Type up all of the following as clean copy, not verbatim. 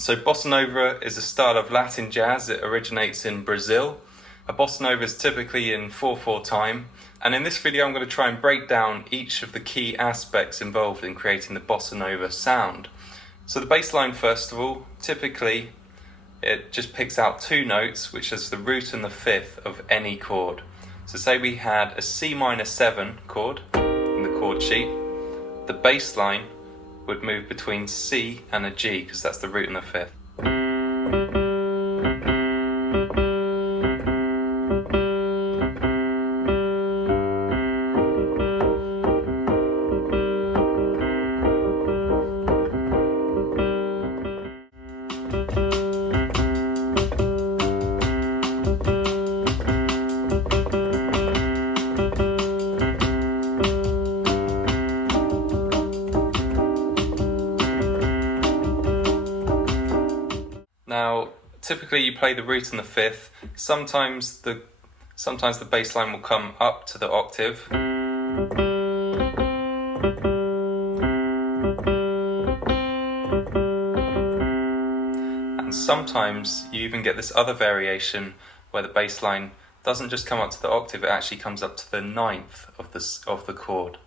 So Bossa Nova is a style of Latin jazz. It originates in Brazil. A Bossa Nova is typically in 4/4 time. And in this video I'm going to try and break down each of the key aspects involved in creating the Bossa Nova sound. So the bass line, first of all, typically it just picks out two notes, which is the root and the fifth of any chord. So say we had a C minor 7 chord in the chord sheet, the bass line would move between C and a G because that's the root and the fifth. Now, typically you play the root and the fifth. Sometimes the bass line will come up to the octave. And sometimes you even get this other variation where the bass line doesn't just come up to the octave, it actually comes up to the ninth of the chord.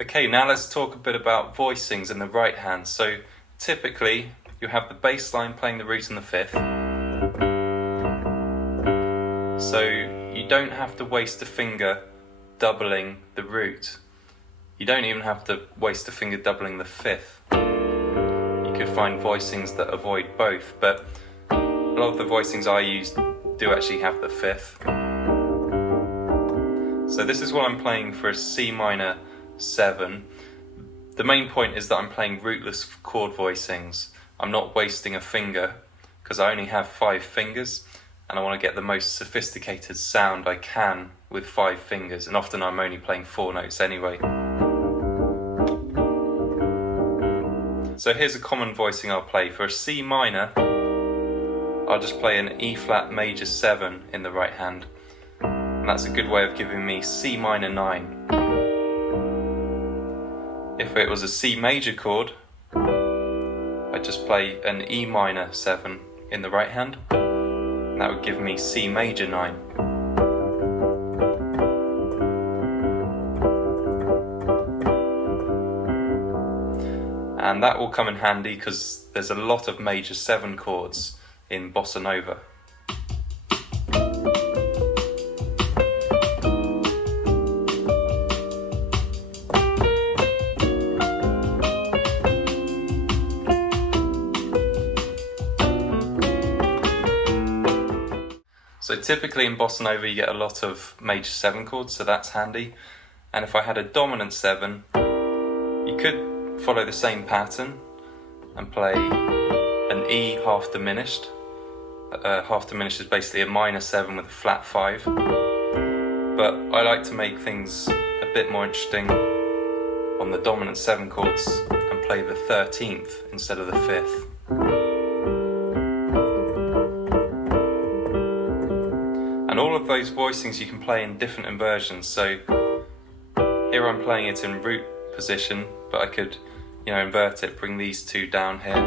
Okay, now let's talk a bit about voicings in the right hand. So typically you have the bass line playing the root and the fifth. So you don't have to waste a finger doubling the root. You don't even have to waste a finger doubling the fifth. You could find voicings that avoid both, but a lot of the voicings I use do actually have the fifth. So this is what I'm playing for a C minor 7. The main point is that I'm playing rootless chord voicings. I'm not wasting a finger because I only have 5 fingers and I want to get the most sophisticated sound I can with 5 fingers, and often I'm only playing 4 notes anyway. So here's a common voicing I'll play. For a C minor, I'll just play an E flat major 7 in the right hand, and that's a good way of giving me C minor 9. If it was a C major chord, I'd just play an E minor 7 in the right hand, and that would give me C major 9. And that will come in handy because there's a lot of major 7 chords in Bossa Nova. So typically in Bossa Nova you get a lot of major 7 chords, so that's handy. And if I had a dominant 7, you could follow the same pattern and play an E half diminished. Half diminished is basically a minor 7 with a flat 5. But I like to make things a bit more interesting on the dominant 7 chords and play the 13th instead of the 5th. And all of those voicings you can play in different inversions. So here I'm playing it in root position, but I could, invert it, bring these two down here.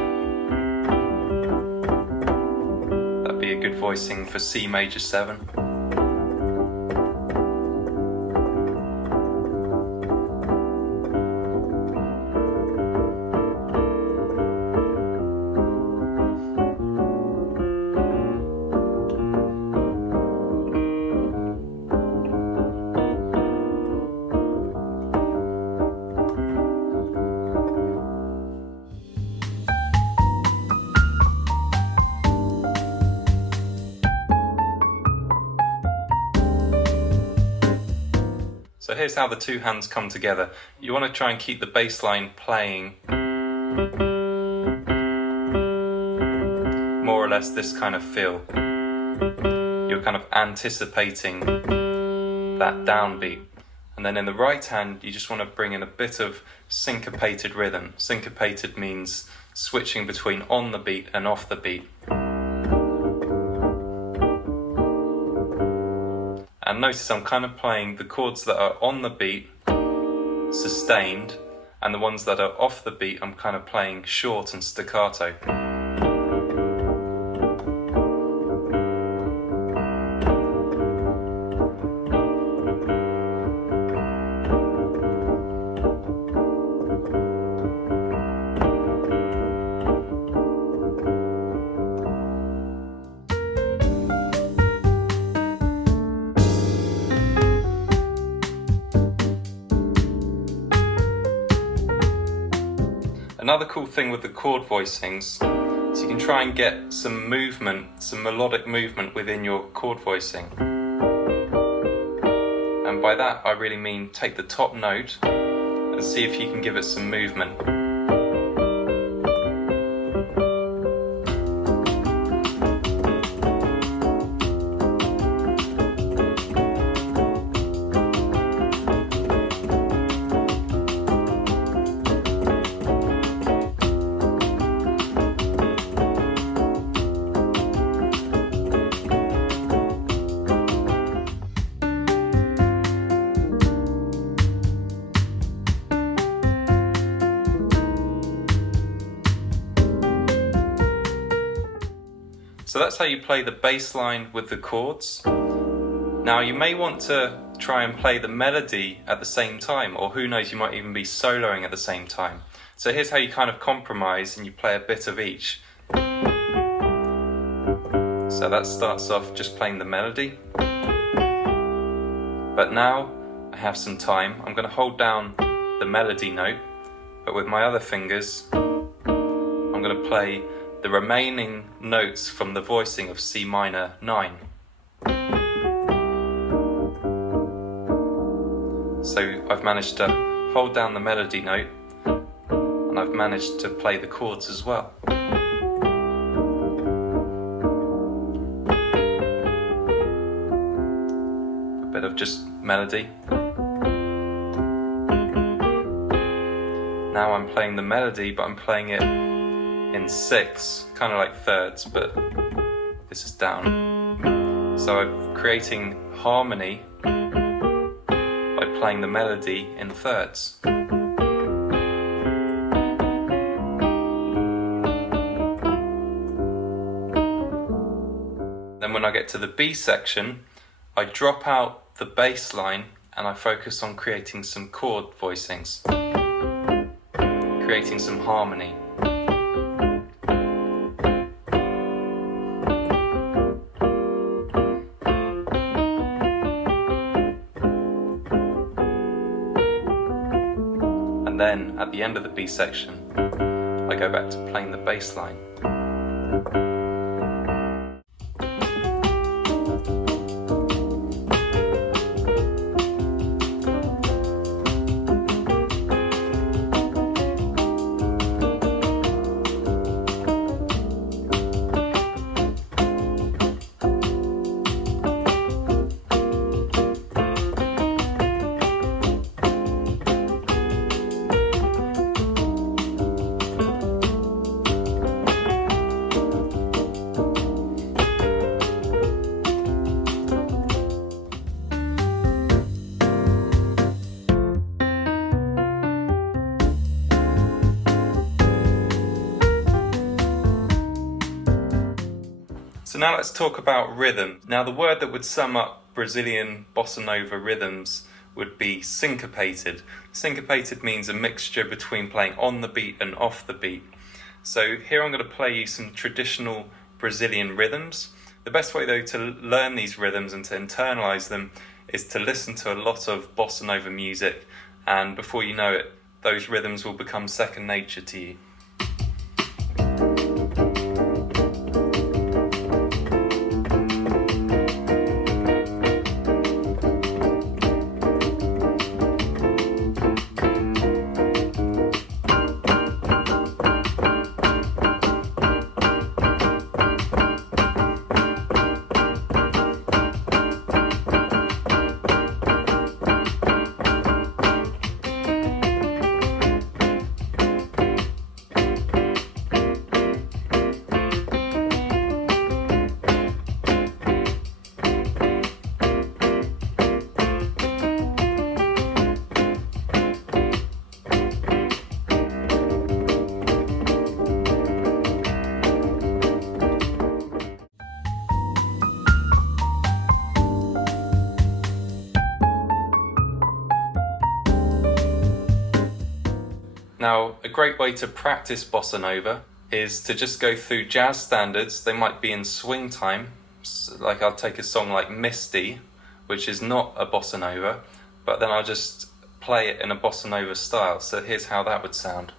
That'd be a good voicing for C major 7. So here's how the two hands come together. You want to try and keep the bass line playing more or less this kind of feel. You're kind of anticipating that downbeat. And then in the right hand, you just want to bring in a bit of syncopated rhythm. Syncopated means switching between on the beat and off the beat. And notice I'm kind of playing the chords that are on the beat, sustained, and the ones that are off the beat, I'm kind of playing short and staccato. Another cool thing with the chord voicings is you can try and get some movement, some melodic movement within your chord voicing. And by that I really mean take the top note and see if you can give it some movement. So that's how you play the bass line with the chords. Now you may want to try and play the melody at the same time, or who knows, you might even be soloing at the same time. So here's how you kind of compromise and you play a bit of each. So that starts off just playing the melody. But now I have some time. I'm going to hold down the melody note, but with my other fingers I'm going to play the remaining notes from the voicing of C minor 9. So I've managed to hold down the melody note and I've managed to play the chords as well. A bit of just melody. Now I'm playing the melody, but I'm playing it in sixths, kind of like thirds, but this is down. So I'm creating harmony by playing the melody in thirds. Then when I get to the B section, I drop out the bass line and I focus on creating some chord voicings, creating some harmony. And then at the end of the B section, I go back to playing the bass line. So now let's talk about rhythm. Now the word that would sum up Brazilian bossa nova rhythms would be syncopated. Syncopated means a mixture between playing on the beat and off the beat. So here I'm going to play you some traditional Brazilian rhythms. The best way though to learn these rhythms and to internalize them is to listen to a lot of bossa nova music, and before you know it, those rhythms will become second nature to you. Now, a great way to practice bossa nova is to just go through jazz standards. They might be in swing time, like I'll take a song like Misty, which is not a bossa nova, but then I'll just play it in a bossa nova style. So here's how that would sound.